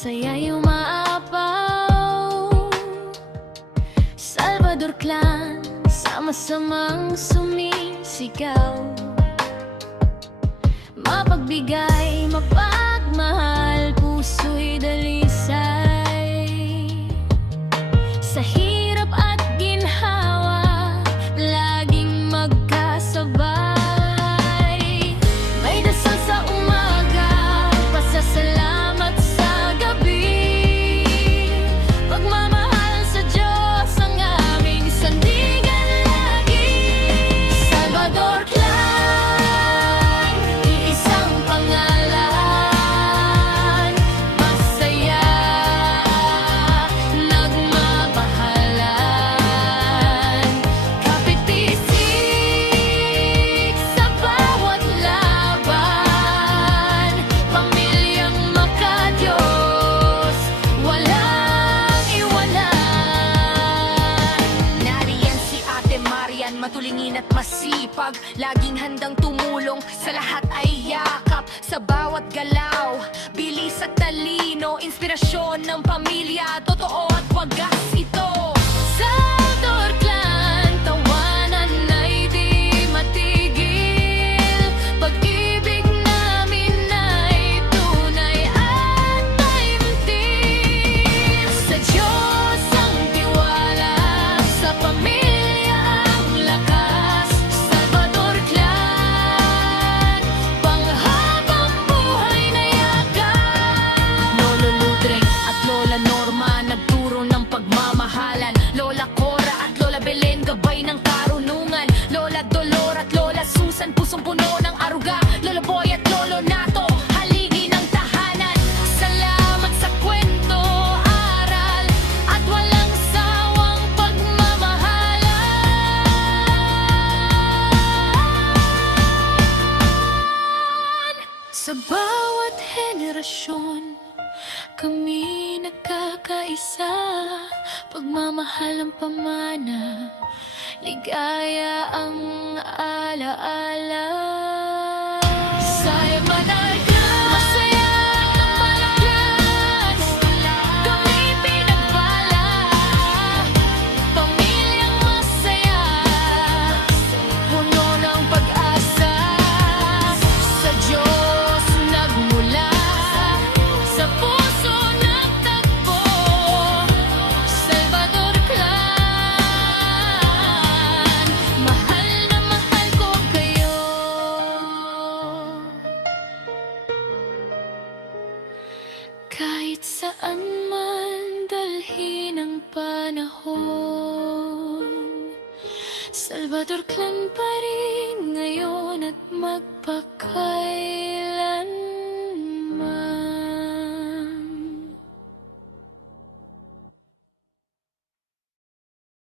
masaya'y umaapaw. Salvador Clan, sama-samang sumisigaw. Mapagbigay, mapagmahal, puso'y dalisay. Sa hirap at ginhawa, laging magkasabay. May dasal sa umaga, pasasalamat sa gabi. Pagmamahal sa Diyos ang aming sandigan lagi. Salvador Clan, iisang pangalan, masaya, nagmabahalan. Kapit-bisik sa bawat laban, pamilyang makadiyos, walang iwanan. Nariyan si Ate Marian, matulingin at masipag, laging handang tumulong, sa lahat ay yakap. Sa bawat galaw, bilis at talino, inspirasyon ng pamilya, totoo at wagas ito. Salvador Clan, tawanan ay di matigil. Pag-ibig namin ay tunay at taimtim. Sa Diyos ang tiwala, sa pamilya ang lakas. Salvador Clan, panghabang buhay na yakas. Lolo Ludreng at Lola Norma, nagturo ng pagmamahalan. Lola Cora at Lola Belen, gabay ng karunungan. Lola Dolor at Lola Susan, pusong puno ng aruga. Lolo Boy at Lolo Nato, haligi ng tahanan. Salamat sa kwento, aral, at walang sawang pagmamahalan. Sa bawat henerasyon, kami nagkakaisa. Pagmamahal ang pamana, ligaya ang alaala. Sa'yo manargan, masaya ang malagyan. Kami pinagpala, pamilyang masaya, puno ng pag-asa. Sa Diyos nagmula, sa puso nagtagpo. Salvador Clan, mahal na mahal ko kayo. Kahit saan man dalhin ang panahon, Salvador Clan pa rin ngayon at magpakailanman.